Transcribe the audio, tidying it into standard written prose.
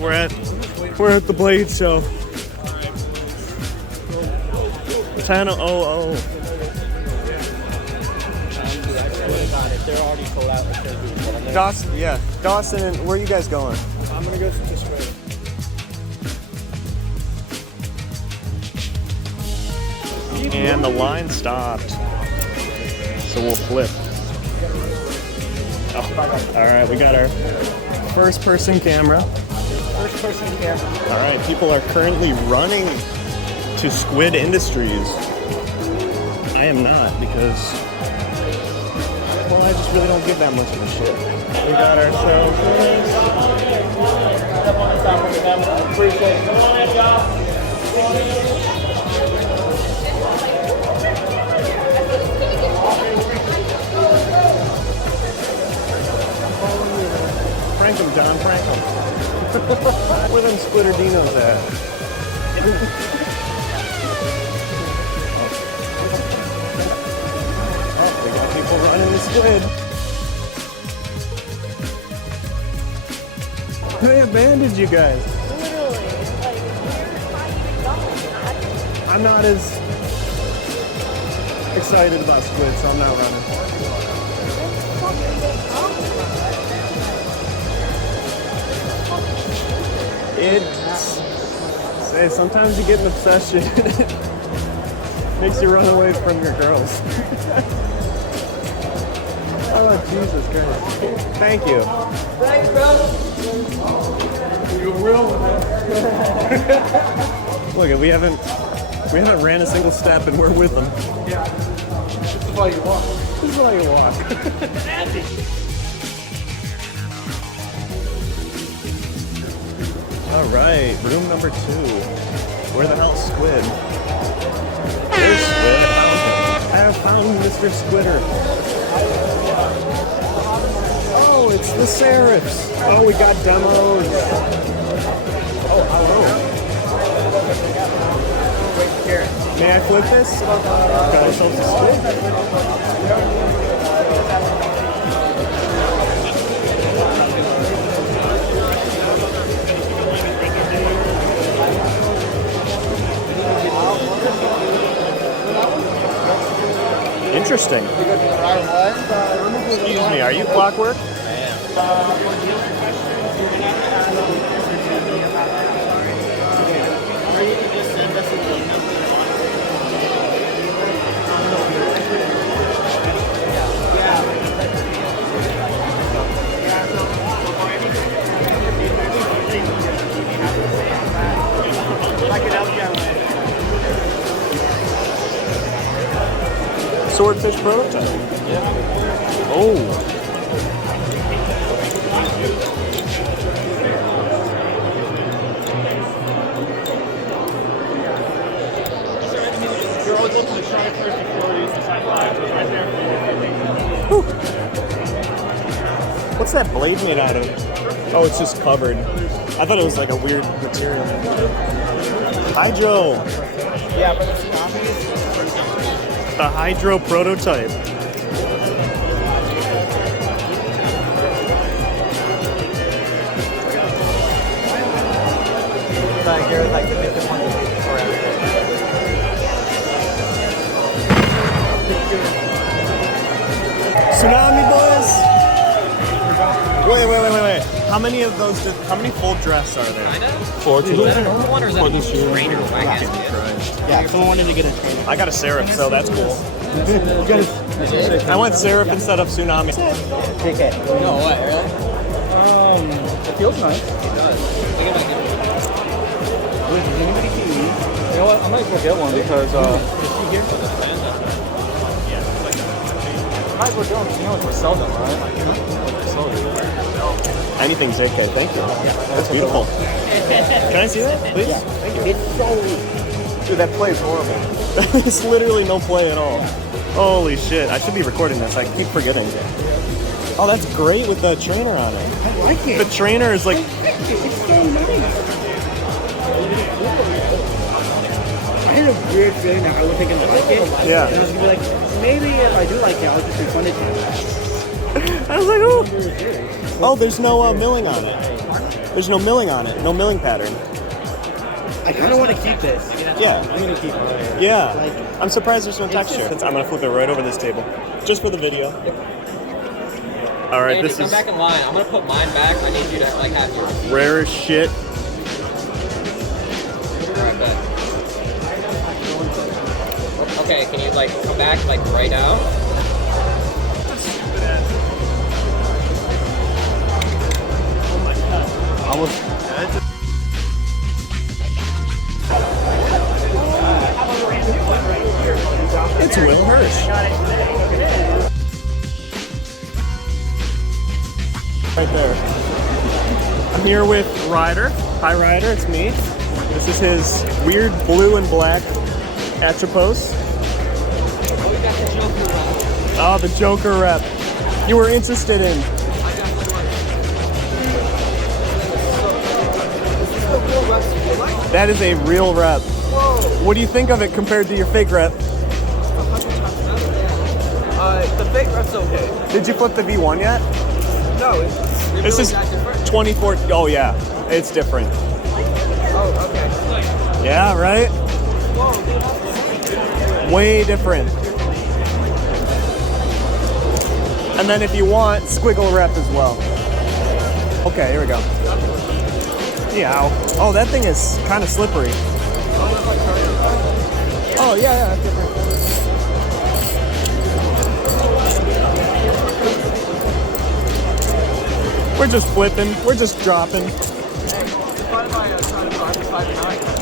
right, we're at the Blade Show. 10:00. Dawson, and where are you guys going? I'm gonna go to Squid. And the line stopped, so we'll flip. Oh, all right, we got our first-person camera. First-person camera. All right, people are currently running to Squid Industries. I am not because, well, I just really don't give that much of a shit. We got ourselves this. Prank him, John, prank him. Where them Squidderdinos at? Oh, we got people running the squid. They abandoned you guys. Literally, I'm not as excited about squid, so I'm not running. Sometimes you get an obsession. It makes you run away from your girls. Oh, Jesus Christ. Thank you. Thanks, bro. You're real with it. Look, we haven't ran a single step and we're with them. Yeah. This is why you walk. This is why you walk. All right, room number 2. Where the hell's Squid? There's Squid. I have found Mr. Squidder. Oh, it's the Seraphs. Oh, we got demos. Oh, hello. May I flip this? Got ourselves a Squid. Interesting. Excuse me, are you Clockwork? I Swordfish prototype. Yeah. Oh. You're always looking to try first before you use the side line. So it's right there. Whew. What's that blade made out of? Oh, it's just covered. I thought it was like a weird material. Hydro. Yeah, but it's obvious. The Hydro prototype. Like you're like the biggest one forever. Tsunami boys. Wait. How many of those? How many full drafts are there? 4 to Is that a normal one or is that a trainer? Yeah, someone wanted to get a trainer. I got a Seraph, so that's cool. I went Seraph instead of Tsunami. JK. No, what, really? It feels nice. It does. You know what? I might as well get one because might as well do them. You know, we're selling them, right? Anything JK, thank you. That's beautiful. Can I see that, please? Yeah. Thank you. It's so... Dude, that play is horrible. It's literally no play at all. Holy shit, I should be recording this. I keep forgetting. Oh, that's great with the trainer on it. I like it. The trainer is like... It's so nice. I had a weird feeling that I was thinking I like it. Yeah. And I was going to be like, maybe if I do like it, I'll just refund it to you. I was like, oh. Oh, there's no milling on it. There's no milling on it, no milling pattern. I kind of want to keep this. Yeah. I'm gonna keep it. Yeah. Like, I'm surprised there's no texture. I'm gonna flip it right over this table, just for the video. All right, Andy, this come is back in line. I'm gonna put mine back. I need you to like have yours. rare as shit. Alright, bet. Okay, can you like come back like right now? Almost. It's Will Hirsch. Right there. I'm here with Ryder. Hi Ryder, it's me. This is his weird blue and black Atropos. Oh, the Joker rep. You were interested in. That is a real rep. What do you think of it compared to your fake rep? The fake rep's okay. Did you flip the V1 yet? No, This is 24. Oh yeah, it's different. Oh, okay. Yeah, right? Whoa, dude. Way different. And then if you want, squiggle rep as well. Okay, here we go. Yeah. Oh, that thing is kind of slippery. Oh yeah, that's different. We're just flipping. We're just dropping. Hey, you find my 5 to 9.